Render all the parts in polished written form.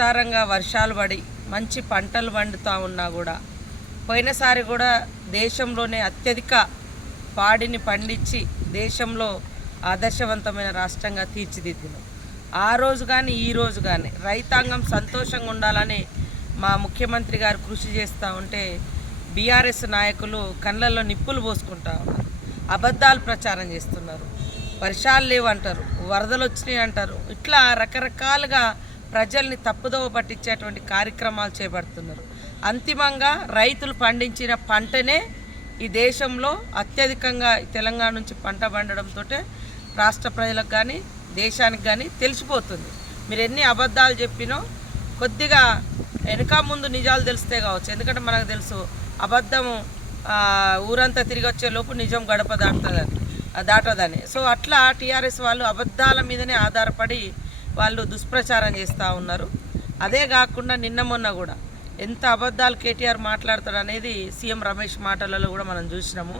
విస్తారంగా వర్షాలు పడి మంచి పంటలు పండుతూ ఉన్నా కూడా పోయినసారి కూడా దేశంలోనే అత్యధిక పాడిని పండించి దేశంలో ఆదర్శవంతమైన రాష్ట్రంగా తీర్చిదిద్దినాం. ఆ రోజు కానీ ఈ రోజు కానీ రైతాంగం సంతోషంగా ఉండాలని మా ముఖ్యమంత్రి గారు కృషి చేస్తూ ఉంటే బీఆర్ఎస్ నాయకులు కళ్ళల్లో నిప్పులు పోసుకుంటా ఉన్నారు, అబద్ధాలు ప్రచారం చేస్తున్నారు, వర్షాలు లేవంటారు, వరదలు వచ్చినాయి అంటారు. ఇట్లా రకరకాలుగా ప్రజల్ని తప్పుదోవ పట్టించేటువంటి కార్యక్రమాలు చేపడుతున్నారు. అంతిమంగా రైతులు పండించిన పంటనే ఈ దేశంలో అత్యధికంగా తెలంగాణ నుంచి పంట పండడంతో రాష్ట్ర ప్రజలకు కానీ దేశానికి కానీ తెలిసిపోతుంది. మీరు ఎన్ని అబద్ధాలు చెప్పినో కొద్దిగా వెనక ముందు నిజాలు తెలిస్తే కావచ్చు. ఎందుకంటే మనకు తెలుసు అబద్ధము ఊరంతా తిరిగి వచ్చే లోపు నిజం గడప దాటదని. సో అట్లా టీఆర్ఎస్ వాళ్ళు అబద్ధాల మీదనే ఆధారపడి వాళ్ళు దుష్ప్రచారం చేస్తూ ఉన్నారు. అదే కాకుండా నిన్న మొన్న కూడా ఎంత అబద్ధాలు కేటీఆర్ మాట్లాడతాడు అనేది సీఎం రమేష్ మాటలలో కూడా మనం చూసినాము.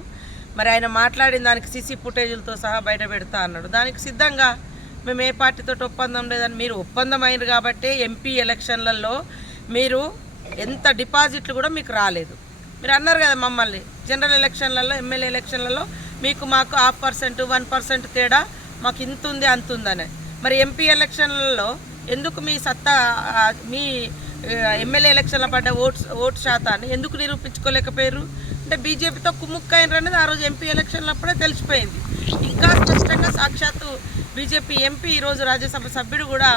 మరి ఆయన మాట్లాడిన దానికి సీసీ ఫుటేజీలతో సహా బయట పెడతా అన్నాడు. దానికి సిద్ధంగా మేము ఏ పార్టీతో ఒప్పందం లేదని, మీరు ఒప్పందం అయినారు కాబట్టి ఎంపీ ఎలక్షన్లలో మీరు ఎంత డిపాజిట్లు కూడా మీకు రాలేదు. మీరు అన్నారు కదా మమ్మల్ని జనరల్ ఎలక్షన్లలో ఎమ్మెల్యే ఎలక్షన్లలో మీకు మాకు 0.5% 1% తేడా మాకు ఇంత ఉంది అంత ఉందని. మరి ఎంపీ ఎలక్షన్లలో ఎందుకు మీ సత్తా మీ ఎమ్మెల్యే ఎలక్షన్లో పడ్డ ఓటు శాతాన్ని ఎందుకు నిరూపించుకోలేకపోయారు? అంటే బీజేపీతో కుమ్ముక్కైనరు అనేది ఆ రోజు ఎంపీ ఎలక్షన్లప్పుడే తెలిసిపోయింది. ఇంకా స్పష్టంగా సాక్షాత్తు బీజేపీ ఎంపీ ఈరోజు రాజ్యసభ సభ్యుడు కూడా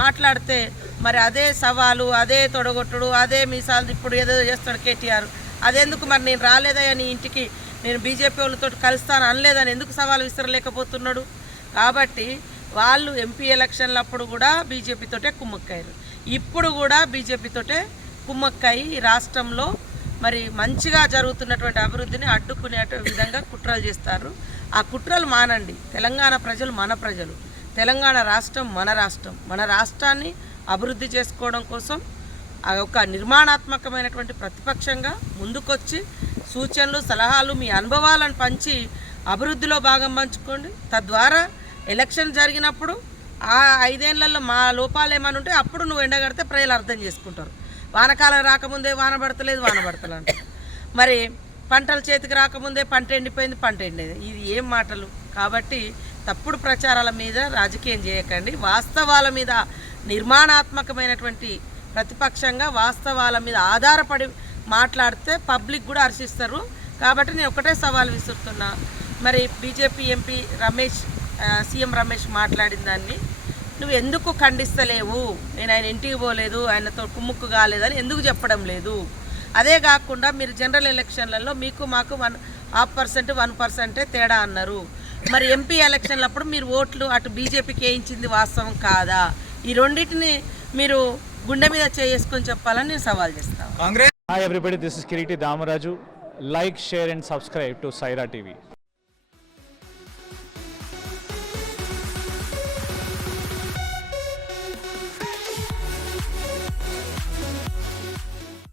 మాట్లాడితే మరి అదే సవాలు, అదే తొడగొట్టుడు, అదే మీసాలు ఇప్పుడు ఏదో చేస్తాడు కేటీఆర్, అదెందుకు మరి నేను రాలేదయ్యా నీ ఇంటికి, నేను బీజేపీ వాళ్ళతో కలుస్తాను అనలేదని ఎందుకు సవాలు విసరలేకపోతున్నాడు? కాబట్టి వాళ్ళు ఎంపీ ఎలక్షన్లప్పుడు కూడా బీజేపీతోటే కుమ్మక్కారు, ఇప్పుడు కూడా బీజేపీతోటే కుమ్మక్కాయి ఈ రాష్ట్రంలో మరి మంచిగా జరుగుతున్నటువంటి అభివృద్ధిని అడ్డుకునే విధంగా కుట్రలు చేస్తారు. ఆ కుట్రలు మానండి. తెలంగాణ ప్రజలు మన ప్రజలు, తెలంగాణ రాష్ట్రం మన రాష్ట్రం. మన రాష్ట్రాన్ని అభివృద్ధి చేసుకోవడం కోసం ఒక నిర్మాణాత్మకమైనటువంటి ప్రతిపక్షంగా ముందుకొచ్చి సూచనలు సలహాలు మీ అనుభవాలను పంచి అభివృద్ధిలో భాగం పంచుకోండి. తద్వారా ఎలక్షన్ జరిగినప్పుడు ఆ 5 ఏళ్లలో మా లోపాలు ఏమైనా ఉంటే అప్పుడు నువ్వు ఎండగడితే ప్రజలు అర్థం చేసుకుంటారు. వానకాలం రాకముందే వాన పడతలేదు అంటారు, మరి పంటలు చేతికి రాకముందే పంట ఎండిపోయింది పంట ఎండేది, ఇది ఏం మాటలు? కాబట్టి తప్పుడు ప్రచారాల మీద రాజకీయం చేయకండి. వాస్తవాల మీద నిర్మాణాత్మకమైనటువంటి ప్రతిపక్షంగా వాస్తవాల మీద ఆధారపడి మాట్లాడితే పబ్లిక్ కూడా హర్షిస్తారు. కాబట్టి నేను ఒకటే సవాల్ విసురుతున్నా, మరి బీజేపీ ఎంపీ సీఎం రమేష్ మాట్లాడిన దాన్ని నువ్వు ఎందుకు ఖండిస్తలేవు? నేను ఆయన ఇంటికి పోలేదు, ఆయనతో కుమ్ముక్కు కాలేదని ఎందుకు చెప్పడం లేదు? అదే కాకుండా మీరు జనరల్ ఎలక్షన్లలో మీకు మాకు 0.5% 1% తేడా అన్నారు. మరి ఎంపీ ఎలక్షన్లప్పుడు మీరు ఓట్లు అటు బీజేపీకి వేయించింది వాస్తవం కాదా? ఈ రెండింటిని మీరు గుండె మీద చేసుకొని చెప్పాలని నేను సవాల్ చేస్తాను. Hi everybody, this is Kiriti Damaraju. Like, share and subscribe to Saira TV.